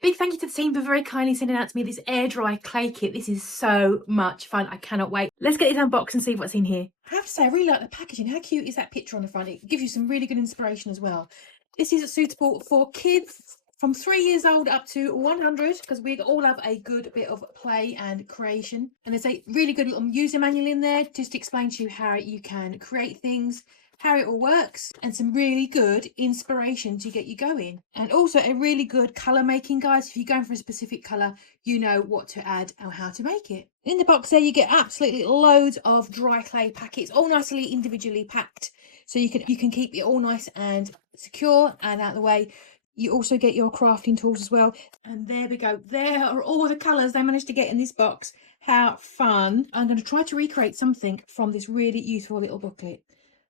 Big thank you to the team for very kindly sending out to me this air dry clay kit. This is so much fun. I cannot wait. Let's get this unboxed and see what's in here. I have to say, I really like the packaging. How cute is that picture on the front? It gives you some really good inspiration as well. This is suitable for kids from 3 years old up to 100, because we all have a good bit of play and creation. And there's a really good little user manual in there just to explain to you how you can create things, how it all works, and some really good inspiration to get you going. And also a really good colour making guide. If you're going for a specific colour, you know what to add or how to make it. In the box there, you get absolutely loads of dry clay packets, all nicely individually packed, so you can keep it all nice and secure and out of the way. You also get your crafting tools as well. And there we go. There are all the colours they managed to get in this box. How fun. I'm going to try to recreate something from this really useful little booklet.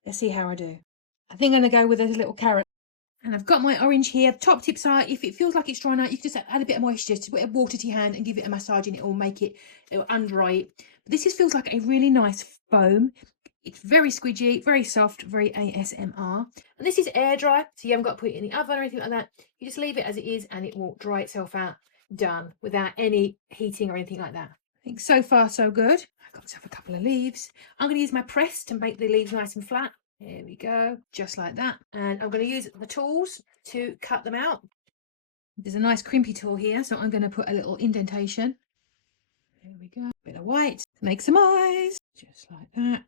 Let's see how I do. I think I'm going to go with a little carrot. And I've got my orange here. Top tips are, if it feels like it's drying out, you can just add a bit of moisture, just a bit of water to your hand and give it a massage, and it will undry it. But this feels like a really nice foam. It's very squidgy, very soft, very ASMR. And this is air dry, so you haven't got to put it in the oven or anything like that. You just leave it as it is and it will dry itself out, done, without any heating or anything like that. I think so far so good. I've got myself a couple of leaves. I'm going to use my press to make the leaves nice and flat. There we go, just like that. And I'm going to use the tools to cut them out. There's a nice crimpy tool here, so I'm going to put a little indentation. There we go. Bit of white, make some eyes, just like that.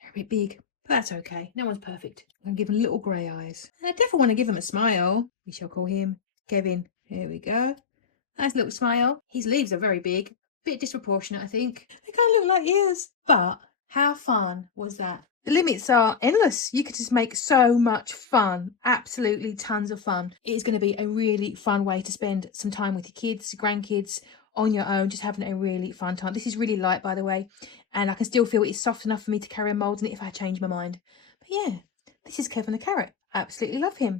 They're a bit big, but that's okay. No one's perfect. I'm going to give him little grey eyes. And I definitely want to give him a smile. We shall call him Kevin. Here we go. Nice little smile. His leaves are very big. Bit disproportionate, I think. They kind of look like ears. But how fun was that? The limits are endless. You could just make so much fun. Absolutely tons of fun. It is going to be a really fun way to spend some time with your kids, grandkids, on your own, just having a really fun time. This is really light, by the way, and I can still feel it's soft enough for me to carry on moulding it if I change my mind. But yeah, this is Kevin the Carrot. I absolutely love him.